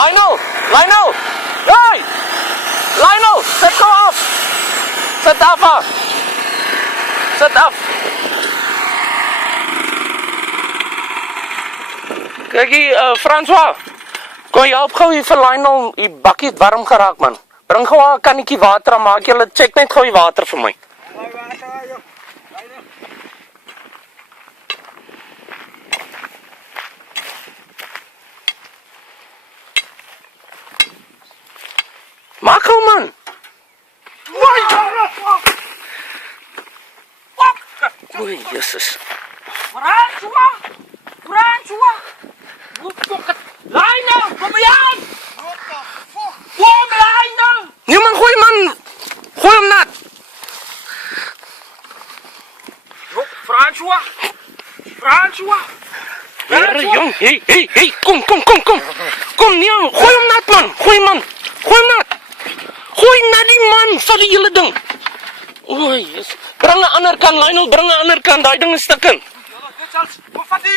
Lionel! Lionel! Hey! Lionel! Zet gou af! Zet af af! Zet af! Kijk hier, François. Kon jy help gou hier vir Lionel, die bakkie het warm geraak man. Bring gou 'n kannetjie water en maak julle check net gou die water vir my. Maak gou man. Oei, Jesus. François! Lionel, kom hier aan! Kom, Lionel! Nee man, gooi man. Gooi hom nat. François! Here, jong. Hey, kom. Kom, nee, gooi hom nat man. Gooi man. Gooi hom nat. Gooi nat die man vir die hele ding. Oei, Jesus. Bring 'n ander kant, Lionel, bring 'n ander kant. Daai ding is stukken. Wat vat jy?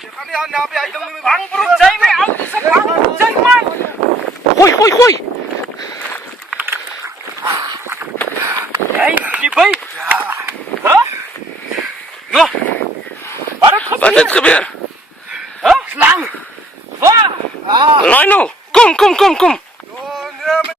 Jy gaan nie aan naby hy ding nie. Bangbroek, jy my ou, dis 'n bangbroek, jy man. Gooi. Hey, jy by? Ja. Ja. Wat het gebeur? Slang. Waar? Lionel, kom. Oh, nee,